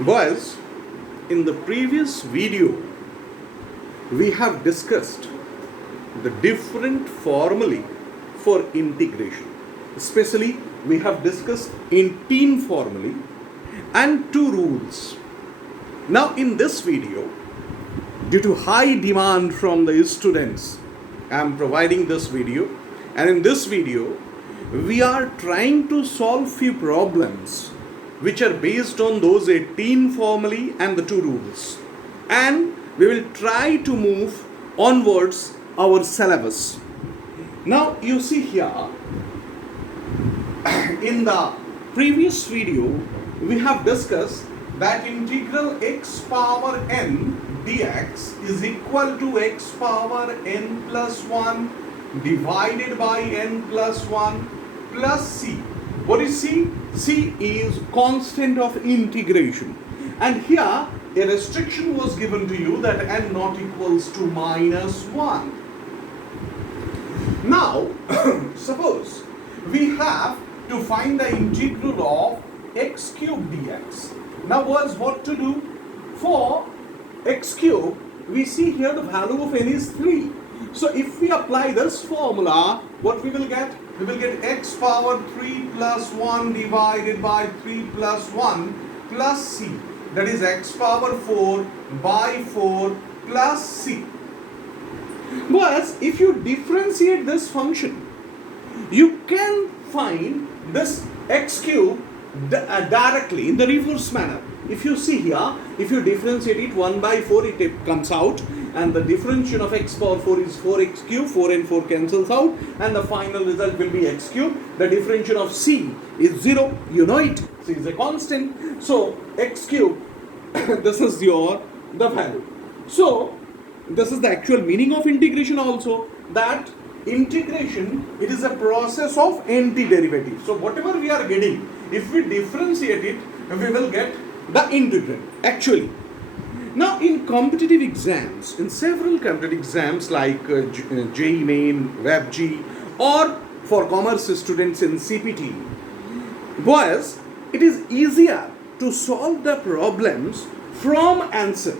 Boys, in the previous video, we have discussed the different formulae for integration. Especially, we have discussed INTEEN formulae and two rules. Now, in this video, due to high demand from the students, I am providing this video, and in this video, we are trying to solve few problems which are based on those 18 formulae and the two rules, and we will try to move onwards our syllabus. Now you see here, in the previous video we have discussed that integral x power n dx is equal to x power n plus 1 divided by n plus 1 plus c. What is c? C is constant of integration, and here a restriction was given to you that n not equals to minus 1. Now suppose we have to find the integral of x cube dx. Now what to do? For x cube, we see here the value of n is 3. So if we apply this formula, what we will get? We will get x power 3 plus 1 divided by 3 plus 1 plus c. That is x power 4 by 4 plus c. Whereas if you differentiate this function, you can find this x cube directly in the reverse manner. If you see here, if you differentiate it 1 by 4, it comes out, and the differentiation of x power 4 is 4x cube, 4 and 4 cancels out, and the final result will be x cube. The differentiation of c is 0, you know it, c is a constant, so x cube, this is the value. So this is the actual meaning of integration also, that integration, it is a process of antiderivative. So whatever we are getting, if we differentiate it, we will get the integrand actually. Now in competitive exams, in several competitive exams like JEE Main, WebG, or for commerce students in CPT, boys, it is easier to solve the problems from answer.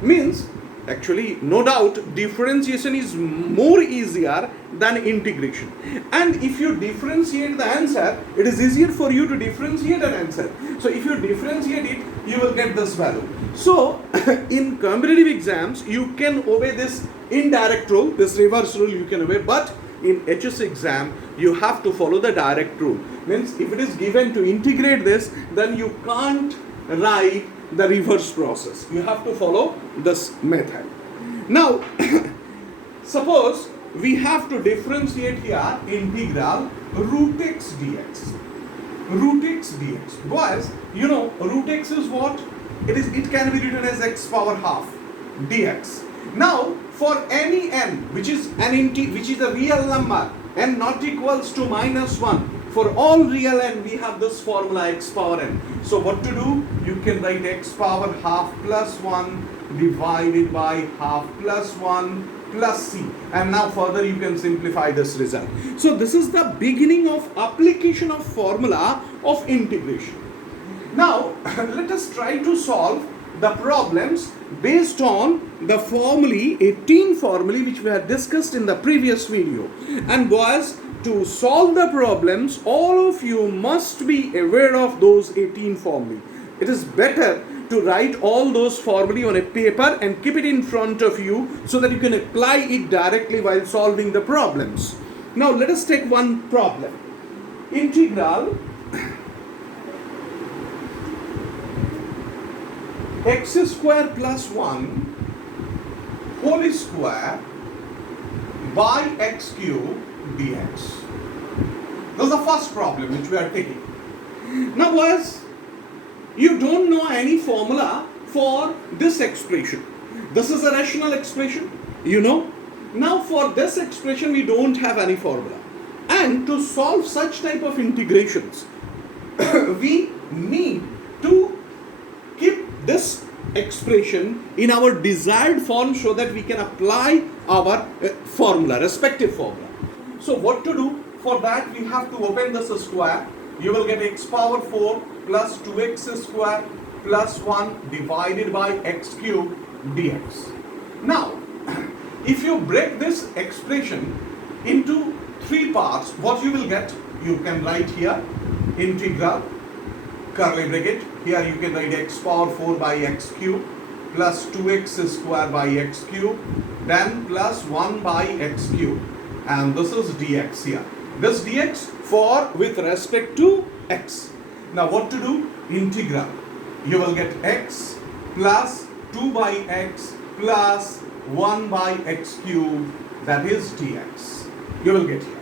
Means actually, no doubt, differentiation is more easier than integration. And if you differentiate the answer, it is easier for you to differentiate an answer. So if you differentiate it, you will get this value. So in competitive exams, you can obey this indirect rule, this reverse rule you can obey, but in HS exam, you have to follow the direct rule. Means if it is given to integrate this, then you can't write the reverse process. You have to follow this method. Now, suppose we have to differentiate here integral root x dx. Root x dx. Boys, you know root x is what? It can be written as x power half dx. Now, for any n which is a real number, n not equals to minus 1. For all real n, we have this formula x power n. So what to do? You can write x power half plus 1 divided by half plus 1 plus c. And now further you can simplify this result. So this is the beginning of application of formula of integration. Now let us try to solve the problems based on the formulae, 18 formulae which we had discussed in the previous video. And boys, to solve the problems, all of you must be aware of those 18 formulae. It is better to write all those formulae on a paper and keep it in front of you so that you can apply it directly while solving the problems. Now let us take one problem. Integral x square plus 1 whole square by x cube dx. This is the first problem which we are taking. Now boys, you don't know any formula for this expression. This is a rational expression, you know. Now for this expression we don't have any formula. And to solve such type of integrations, we need to keep this expression in our desired form so that we can apply our formula, respective formula. So what to do? For that we have to open this square. You will get x power 4 plus 2x square plus 1 divided by x cube dx. Now, if you break this expression into three parts, what you will get? You can write here integral curly bracket. Here you can write x power 4 by x cube plus 2x square by x cube, then plus 1 by x cube, and this is dx here. This dx for with respect to x. Now what to do? Integral. You will get x plus 2 by x plus 1 by x cube, that is dx. You will get here.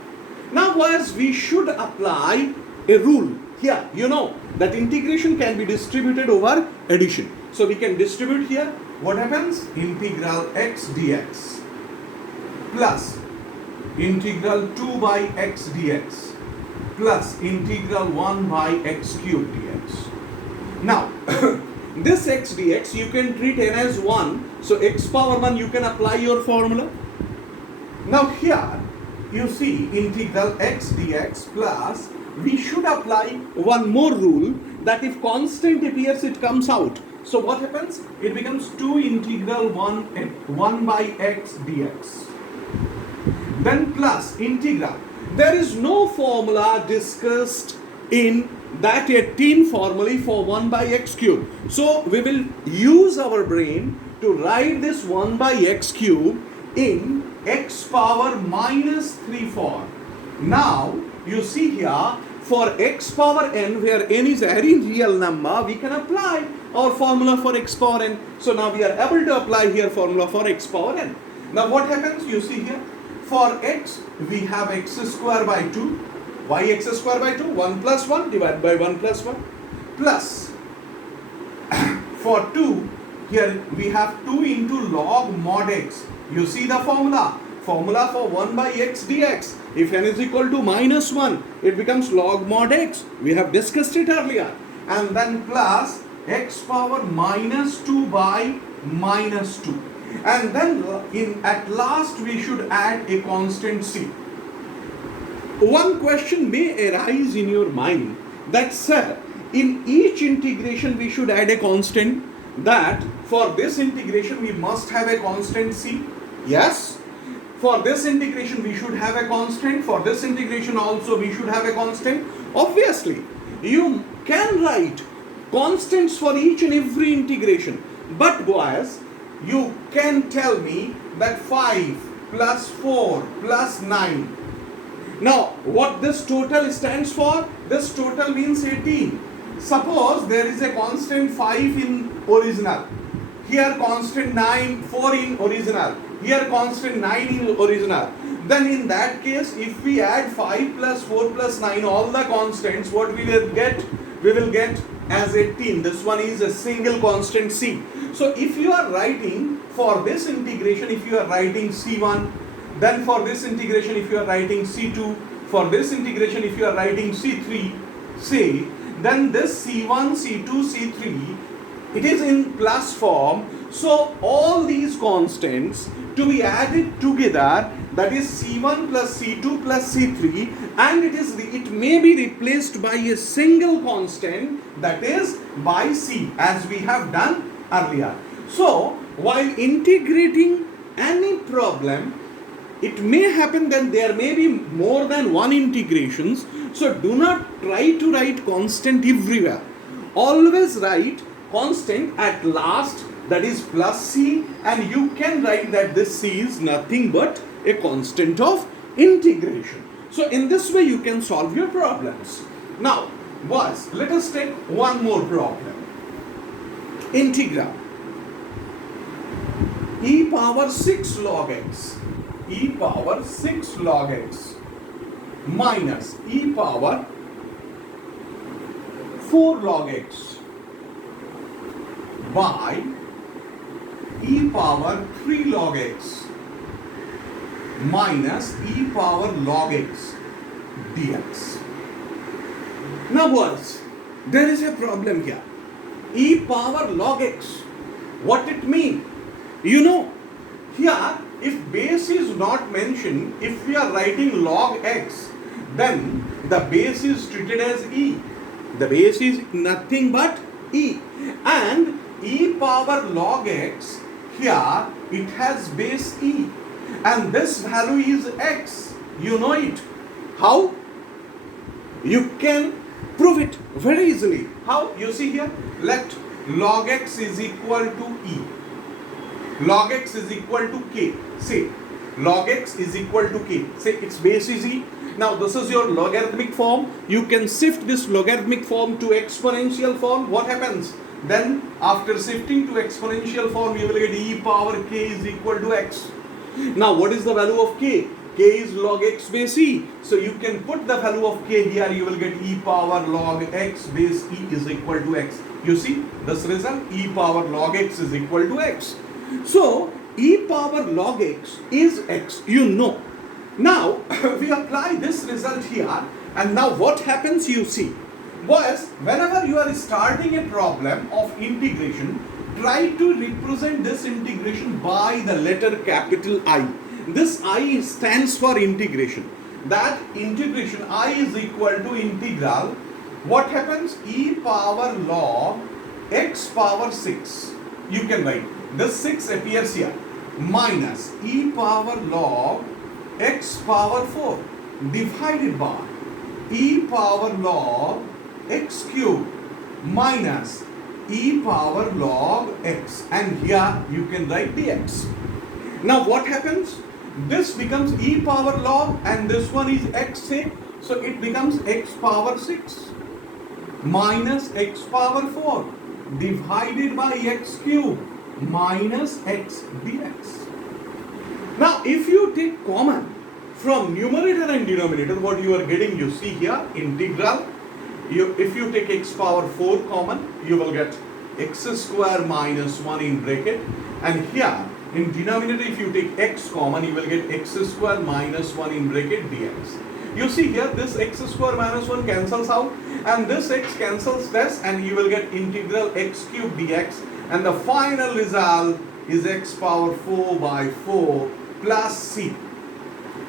Now boys, we should apply a rule here. You know that integration can be distributed over addition. So we can distribute here. What happens? Integral x dx plus integral 2 by x dx plus integral 1 by x cube dx. Now this x dx you can treat n as 1. So x power 1 you can apply your formula. Now here you see integral x dx plus, we should apply one more rule, that if constant appears it comes out. So what happens? It becomes 2 integral 1 by x dx. Then plus integral. There is no formula discussed in that 18 formulae for 1 by x cube. So we will use our brain to write this 1 by x cube in x power minus 3 form. Now you see here, for x power n, where n is any real number, we can apply our formula for x power n. So now we are able to apply here formula for x power n. Now what happens? You see here, for x we have x square by 2. Why x square by 2? 1 plus 1 divided by 1 plus 1 plus for 2 here we have 2 into log mod x. You see the formula for 1 by x dx. If n is equal to minus 1, it becomes log mod x. We have discussed it earlier. And then plus x power minus 2 by minus 2. And then at last we should add a constant c. One question may arise in your mind that, sir, in each integration we should add a constant, that for this integration we must have a constant c. Yes. For this integration we should have a constant. For this integration also we should have a constant. Obviously, you can write constants for each and every integration. But boys, you can tell me that 5 plus 4 plus 9. Now, what this total stands for? This total means 18. Suppose there is a constant 5 in original. Here constant 4 in original. Here constant 9 in original. Then in that case, if we add 5 plus 4 plus 9, all the constants, what we will get? We will get as 18. This one is a single constant c. So if you are writing for this integration, if you are writing c1, then for this integration if you are writing c2, for this integration if you are writing c3, say, then this c1, c2, c3, it is in plus form. So all these constants to be added together, that is c1 plus c2 plus c3, and it may be replaced by a single constant, that is by c, as we have done earlier. So while integrating any problem, it may happen that there may be more than one integrations. So do not try to write constant everywhere. Always write constant at last, that is plus c, and you can write that this c is nothing but a constant of integration. So in this way you can solve your problems. Now boys, let us take one more problem. Integral e power 6 log x, e power 6 log x minus e power 4 log x by e power 3 log x minus e power log x dx. Now boys, there is a problem here. E power log x, what it mean? You know, here if base is not mentioned, if we are writing log x, then the base is treated as e. The base is nothing but e. And e power log x, here it has base e. And this value is x. You know it. How? You can prove it very easily. How? You see here. Let log x is equal to e. Log x is equal to k. Say log x is equal to k. Say its base is e. Now this is your logarithmic form. You can shift this logarithmic form to exponential form. What happens? Then after shifting to exponential form, you will get e power k is equal to x. Now what is the value of k? K is log x base e. So you can put the value of k here. You will get e power log x base e is equal to x. You see this result, e power log x is equal to x. So e power log x is x, you know. Now we apply this result here, and now what happens, you see. Boys, whenever you are starting a problem of integration, try to represent this integration by the letter capital I. This I stands for integration. That integration I is equal to integral. What happens? E power log x power 6. You can write this 6 appears here, minus e power log x power 4 divided by e power log x cube minus e power log x, and here you can write dx. Now what happens? This becomes e power log and this one is x, say, so it becomes x power 6 minus x power 4 divided by x cube minus x dx. Now if you take common from numerator and denominator, what you are getting, you see here, integral. If you take x power 4 common, you will get x square minus 1 in bracket, and here in denominator if you take x common, you will get x square minus 1 in bracket dx. You see here, this x square minus 1 cancels out and this x cancels this, and you will get integral x cube dx, and the final result is x power 4 by 4 plus c.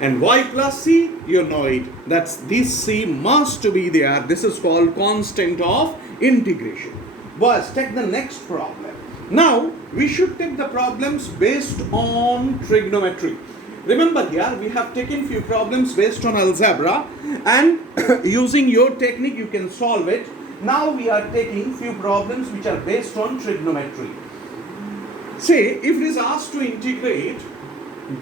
And why plus c? You know it. That's this c must be there. This is called constant of integration. Boys, take the next problem. Now we should take the problems based on trigonometry. Remember here we have taken few problems based on algebra, and using your technique you can solve it. Now we are taking few problems which are based on trigonometry. Say if it is asked to integrate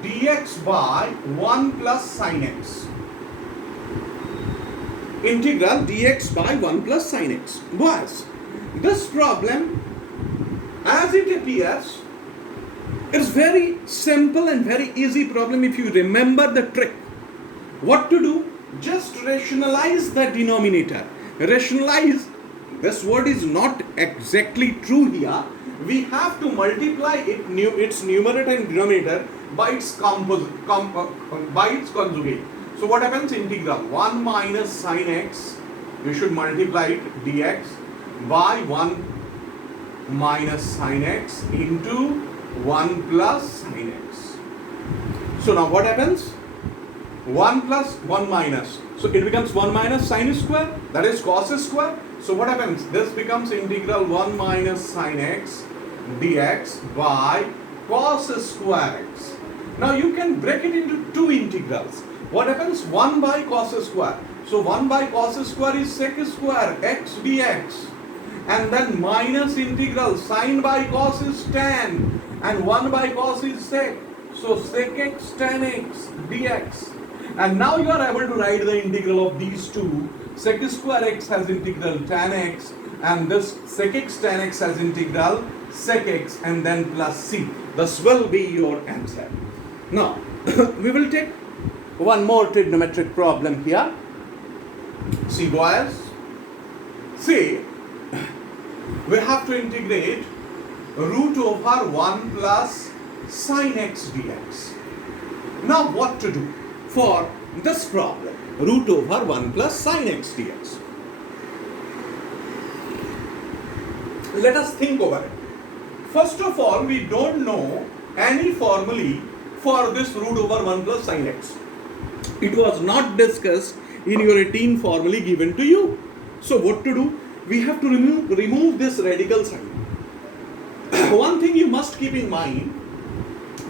dx by 1 plus sin x. Integral dx by 1 plus sin x. Boys, this problem, as it appears, is very simple and very easy problem if you remember the trick. What to do? Just rationalize the denominator. Rationalize, this word is not exactly true here. We have to multiply its numerator and denominator by its conjugate. So what happens? Integral 1 minus sin x, you should multiply it dx by 1 minus sin x into 1 plus sin x. So now what happens? 1 plus 1 minus. So it becomes 1 minus sin square, that is cos square. So what happens? This becomes integral 1 minus sin x dx by cos square x. Now you can break it into two integrals. What happens? 1 by cos square. So 1 by cos square is sec square x dx. And then minus integral sin by cos is tan, and 1 by cos is sec. So sec x tan x dx. And now you are able to write the integral of these two. Sec square x has integral tan x, and this sec x tan x has integral sec x, and then plus c. This will be your answer. Now we will take one more trigonometric problem here. See boys, see, we have to integrate root over 1 plus sin x dx. Now what to do for this problem? Root over 1 plus sin x dx. Let us think over it. First of all, we don't know any formulae for this root over 1 plus sin x. It was not discussed in your routine formulae given to you. So what to do? we have to remove this radical sign. One thing you must keep in mind,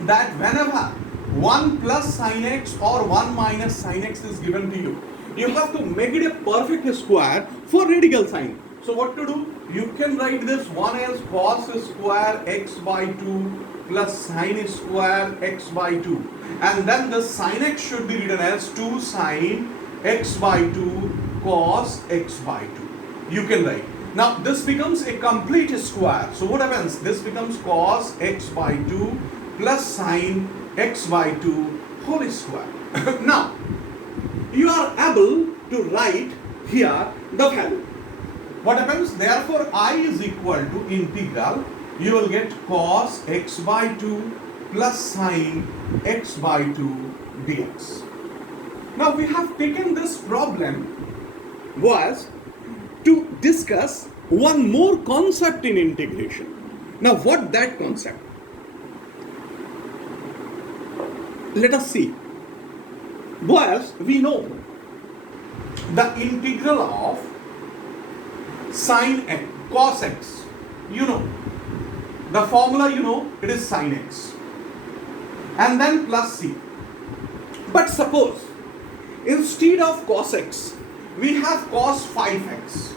that whenever 1 plus sin x or 1 minus sin x is given to you, you have to make it a perfect square for radical sign. So what to do? You can write this 1 as cos square x by 2 plus sin square x by 2, and then the sin x should be written as 2 sin x by 2 cos x by 2. You can write. Now this becomes a complete square. So what happens? This becomes cos x by 2 plus sin x by 2 whole square. Now you are able to write here the value. What happens? Therefore I is equal to integral, you will get cos x by 2 plus sin x by 2 dx. Now we have taken this problem was to discuss one more concept in integration. Now what that concept? Let us see. Boys, we know the integral of sin x, cos x, you know. The formula you know, it is sin x. And then plus c. But suppose, instead of cos x, we have cos 5x.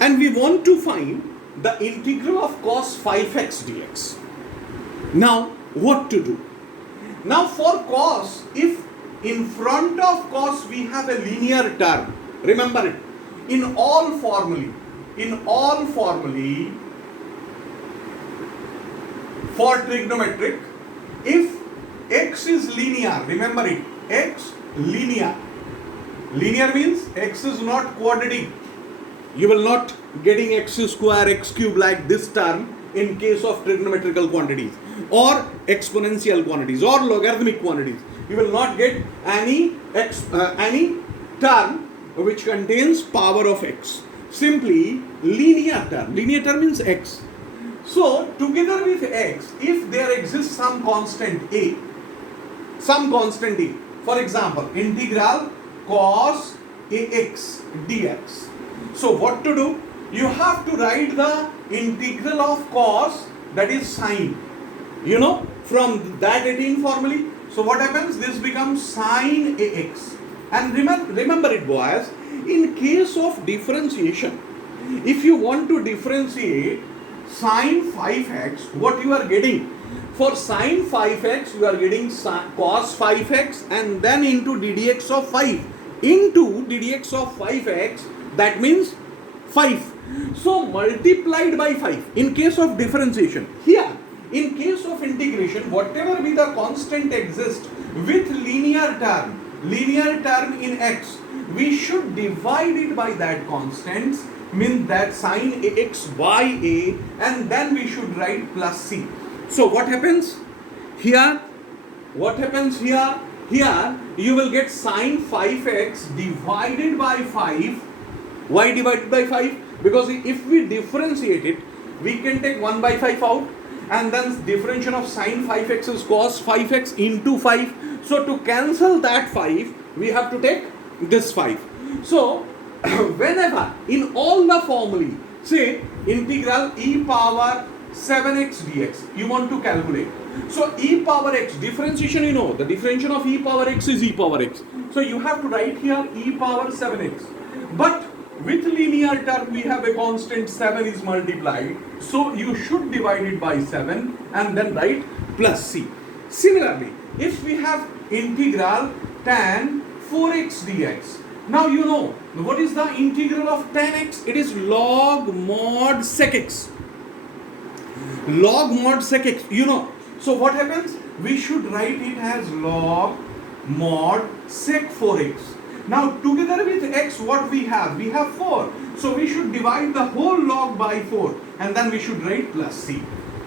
And we want to find the integral of cos 5x dx. Now, what to do? Now for cos, if in front of cos we have a linear term, remember it, in all formulae for trigonometric, if x is linear, remember it, x linear. Linear means x is not quadratic. You will not getting x square, x cube like this term in case of trigonometrical quantities or exponential quantities or logarithmic quantities. You will not get any term which contains power of x. Simply linear term. Linear term means x. So together with x, if there exists some constant a, for example, integral cos ax dx. So what to do? You have to write the integral of cos, that is sine, you know, from that 18 formulae. So what happens? This becomes sine ax. And remember it, boys, in case of differentiation, if you want to differentiate sine 5x, what you are getting? For sine 5x, you are getting cos 5x and then into ddx of 5. Into ddx of 5x, that means 5. So multiplied by 5 in case of differentiation. Here, in case of integration, whatever be the constant exists with linear term in x, we should divide it by that constant, means that sine ax by a, and then we should write plus c. So what happens here? Here you will get sine 5x divided by 5. Why divided by 5? Because if we differentiate it, we can take 1 by 5 out, and then differentiation of sine 5x is cos 5x into 5. So to cancel that 5, we have to take this 5. So whenever in all the formulae, say integral e power 7x dx, you want to calculate. So e power x, differentiation, you know, the differentiation of e power x is e power x. So you have to write here e power 7x. But with linear term, we have a constant 7 is multiplied. So you should divide it by 7 and then write plus c. Similarly, if we have integral tan 4x dx. Now you know, what is the integral of tan x? It is log mod sec x. Log mod sec x, you know. So what happens? We should write it as log mod sec 4x. Now together with x, what we have? We have 4. So we should divide the whole log by 4 and then we should write plus c.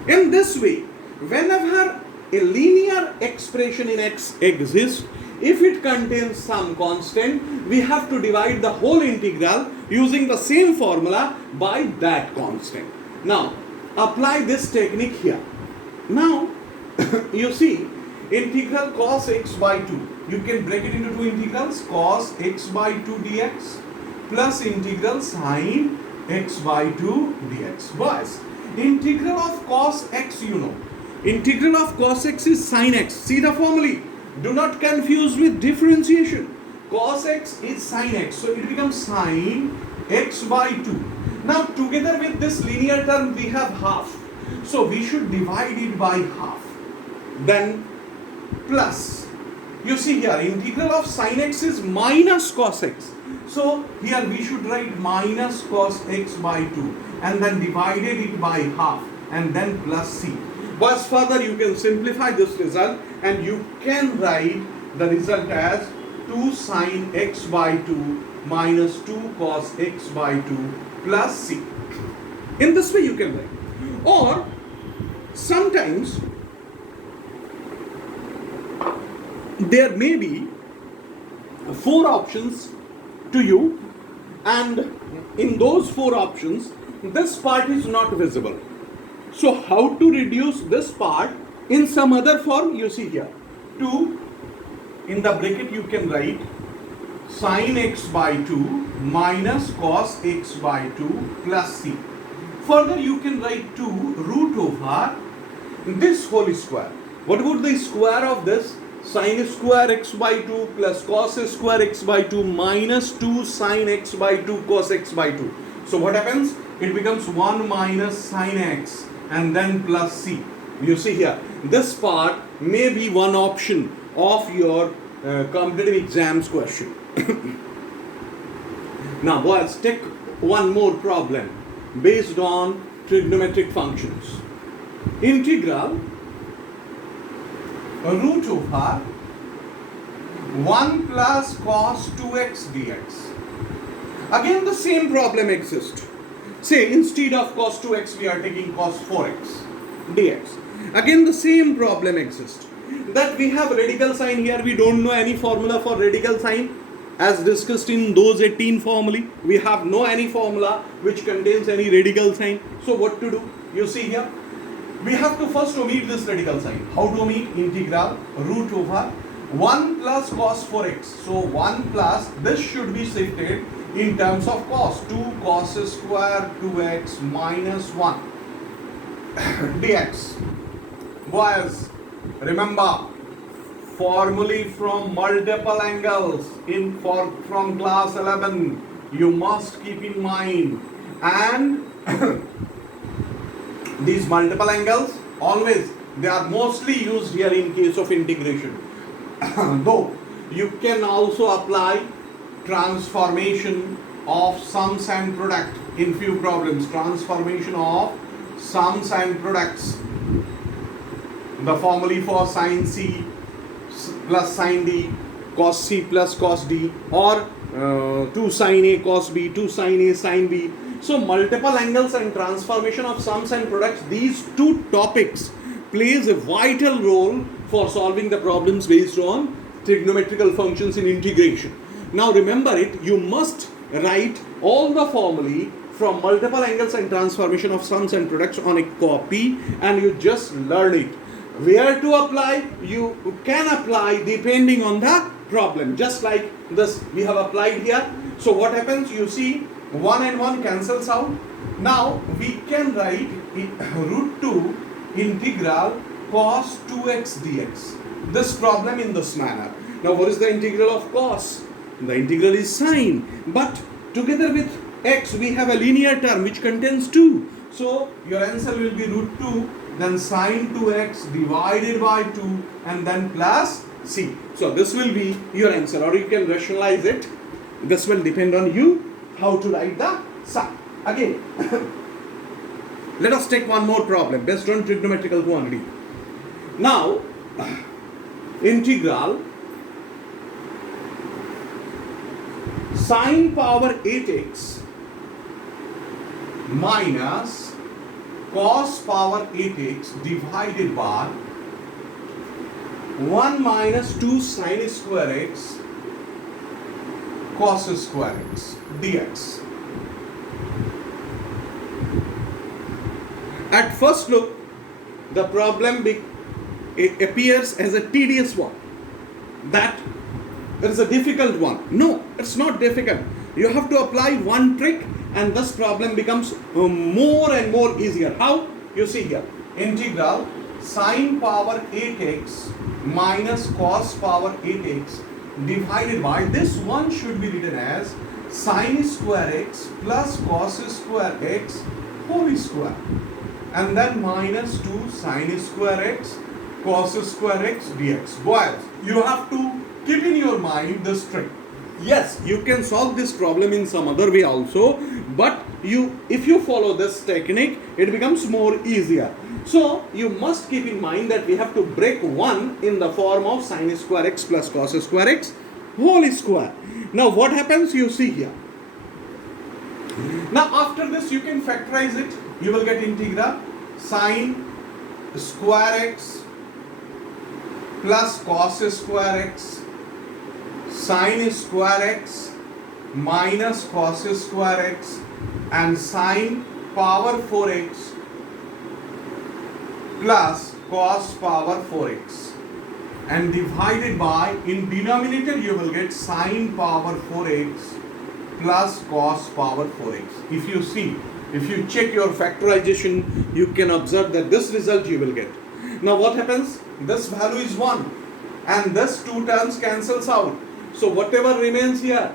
In this way, whenever a linear expression in x exists, if it contains some constant, we have to divide the whole integral using the same formula by that constant. Now apply this technique here. Now you see, integral cos x by 2, you can break it into two integrals, cos x by 2 dx plus integral sine x by 2 dx. Boys, integral of cos x, you know. Integral of cos x is sine x. See the formula. Do not confuse with differentiation. Cos x is sine x. So it becomes sine x by 2. Now together with this linear term we have half. So we should divide it by half. Then plus. You see here, integral of sine x is minus cos x. So here we should write minus cos x by 2 and then divided it by half and then plus c. But further you can simplify this result and you can write the result as 2 sine x by 2 minus 2 cos x by 2 plus c. In this way you can write. Or sometimes there may be 4 options to you, and in those 4 options this part is not visible. So how to reduce this part in some other form? You see here, 2 in the bracket you can write sine x by 2 minus cos x by 2 plus c. Further you can write 2 root over this whole square. What would the square of this? Sine square x by 2 plus cos square x by 2 minus 2 sine x by 2 cos x by 2. So what happens? It becomes 1 minus sine x and then plus c. You see here, this part may be one option of your competitive exams question. Now boys, take one more problem based on trigonometric functions. Integral root over 1 plus cos 2x dx. Again the same problem exists. Say instead of cos 2x we are taking cos 4x dx. Again the same problem exists. That we have radical sign here, we don't know any formula for radical sign. As discussed in those 18 formulae, we have no any formula which contains any radical sign. So what to do? You see here, we have to first omit this radical sign. How to omit? Integral root over 1 plus cos 4x. So 1 plus, this should be shifted in terms of cos. 2 cos square 2x minus 1 dx. Boys, remember formulae from multiple angles from class 11 you must keep in mind, and these multiple angles always they are mostly used here in case of integration. Though you can also apply transformation of sums and product in few problems. Transformation of sums and products, the formula for sin c plus sin d, cos c plus cos d, or 2 sin a cos b, 2 sin a sin b. So multiple angles and transformation of sums and products, these two topics plays a vital role for solving the problems based on trigonometrical functions in integration. Now remember it, you must write all the formulae from multiple angles and transformation of sums and products on a copy, and you just learn it. Where to apply? You can apply depending on the problem. Just like this we have applied here. So what happens? You see 1 and 1 cancels out. Now we can write root 2 integral cos 2x dx. This problem in this manner. Now what is the integral of cos? The integral is sine. But together with x we have a linear term which contains 2. So your answer will be root 2, then sine 2x divided by 2 and then plus c. So this will be your answer, or you can rationalize it. This will depend on you how to write the sum. Again, let us take one more problem based on trigonometrical quantity. Now, integral sine power 8x minus cos power 8x divided by 1 minus 2 sine square x cos square x dx. At first look, the problem it appears as a tedious one, that it is a difficult one. No, it's not difficult. you have to apply one trick, and this problem becomes more and more easier. How? You see here, integral sine power 8x minus cos power 8x divided by, this one should be written as sine square x plus cos square x whole square, and then minus 2 sine square x cos square x dx. Boys, you have to keep in your mind this trick. Yes, you can solve this problem in some other way also, but if you follow this technique, it becomes more easier. So you must keep in mind that we have to break 1 in the form of sine square x plus cos square x whole square. Now what happens, you see here. Now after this you can factorize it. You will get integral sine square x plus cos square x sine square x minus cos square x and sine power 4x plus cos power 4x, and divided by, in denominator you will get sine power 4x plus cos power 4x. If you see, if you check your factorization, you can observe that this result you will get. Now what happens? This value is 1 and this 2 terms cancels out. So whatever remains here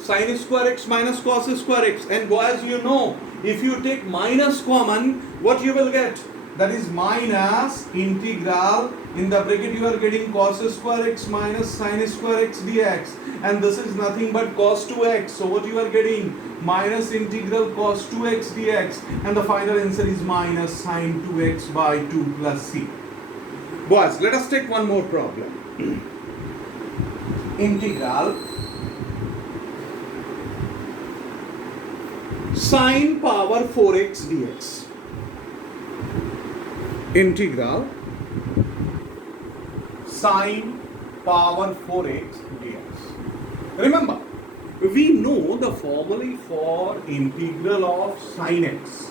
sine square x minus cos square x, and boys, you know, if you take minus common, what you will get? That is minus integral, in the bracket you are getting cos square x minus sine square x dx, and this is nothing but cos 2x. So what you are getting? Minus integral cos 2x dx, and the final answer is minus sine 2x by 2 plus c. Boys, let us take one more problem. Integral sine power 4x dx. Integral sine power 4x dx. Remember, we know the formula for integral of sine x,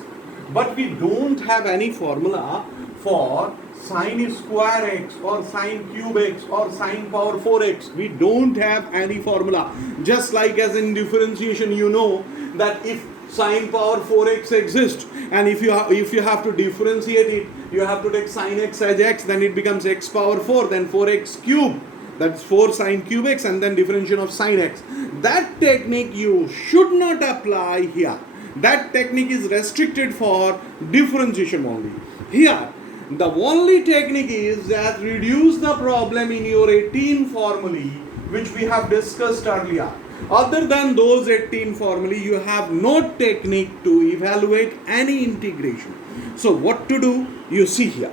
but we don't have any formula for sine square x or sine cube x or sine power 4x. We don't have any formula. Just like as in differentiation, you know that if sine power 4x exists, and if you have to differentiate it, you have to take sine x as x, then it becomes x power 4, then 4x cube, that's 4 sine cube x, and then differentiation of sine x. That technique you should not apply here. That technique is restricted for differentiation only. Here the only technique is that reduce the problem in your 18 formulae, which we have discussed earlier. Other than those 18 formulae, you have no technique to evaluate any integration. So what to do? You see here.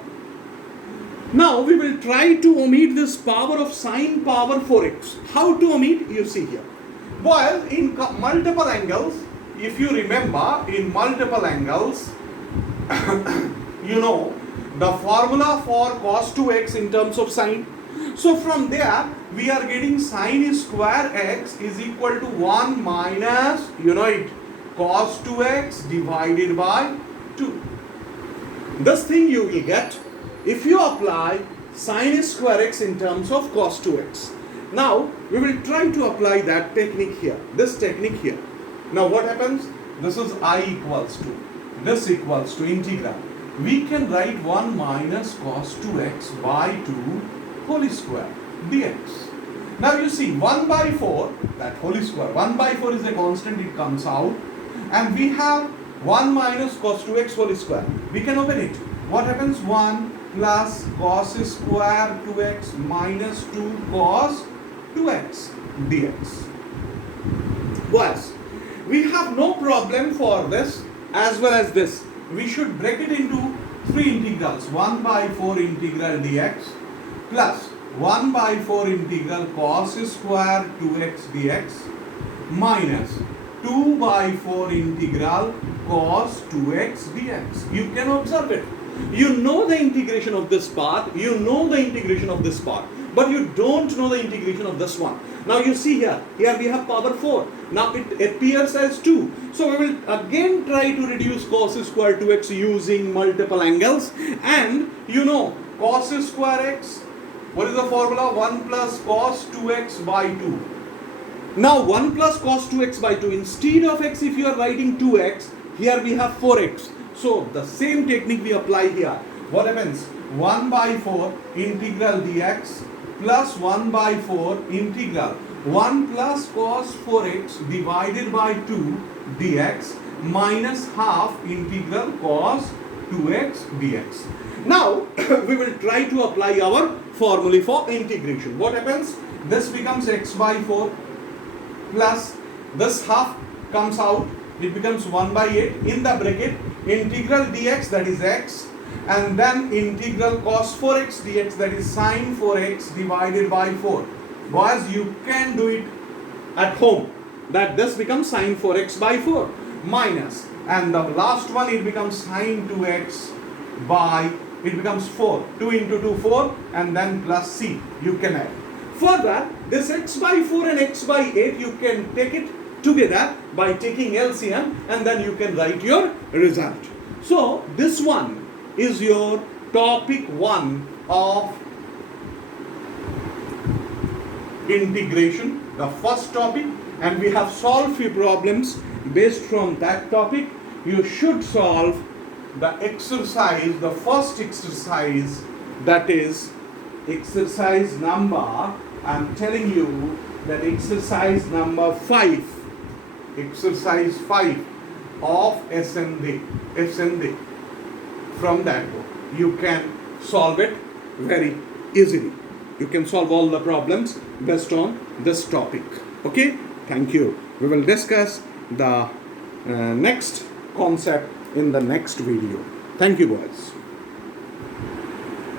Now we will try to omit this power of sine power 4x. How to omit? You see here. Well, in multiple angles, if you remember, in multiple angles, you know the formula for cos 2x in terms of sine. So from there, we are getting sine square x is equal to 1 minus, you know it, cos 2x divided by 2. This thing you will get if you apply sine square x in terms of cos 2x. Now, we will try to apply that technique here, this technique here. Now what happens? This is I equals to, this equals to integral. We can write 1 minus cos 2x by 2 whole square dx. Now you see 1 by 4, that whole square, 1 by 4 is a constant, it comes out, and we have 1 minus cos 2x whole square. We can open it. What happens? 1 plus cos square 2x minus 2 cos 2x dx. Boys, we have no problem for this as well as this. We should break it into 3 integrals. 1 by 4 integral dx plus 1 by 4 integral cos square 2x dx minus 2 by 4 integral cos 2x dx. You can observe it. You know the integration of this part, you know the integration of this part, but you don't know the integration of this one. Now you see here we have power 4. Now it appears as 2. So we will again try to reduce cos square 2x using multiple angles, and you know cos square x, what is the formula? 1 plus cos 2x by 2. Now 1 plus cos 2x by 2. Instead of x, if you are writing 2x, here we have 4x. So the same technique we apply here. What happens? 1 by 4 integral dx plus 1 by 4 integral 1 plus cos 4x divided by 2 dx minus half integral cos 2x dx. Now we will try to apply our formula for integration. What happens? This becomes x by 4 plus this half comes out, it becomes 1 by 8 in the bracket integral dx, that is x, and then integral cos 4x dx, that is sin 4x divided by 4. Boys, you can do it at home, that this becomes sin 4x by 4 minus, and the last one it becomes sin 2x by, it becomes 4, 2 into 2 4, and then plus c you can add. Further, this x by 4 and x by 8 you can take it together by taking LCM, and then you can write your result. So this one is your topic 1 of integration, the first topic, and we have solved few problems based from that topic. You should solve the exercise, the first exercise, that is exercise number, I'm telling you that exercise number 5, exercise 5 of SND from that book. You can solve it very easily. You can solve all the problems based on this topic. Okay, thank you. We will discuss the next concept in the next video. Thank you, boys.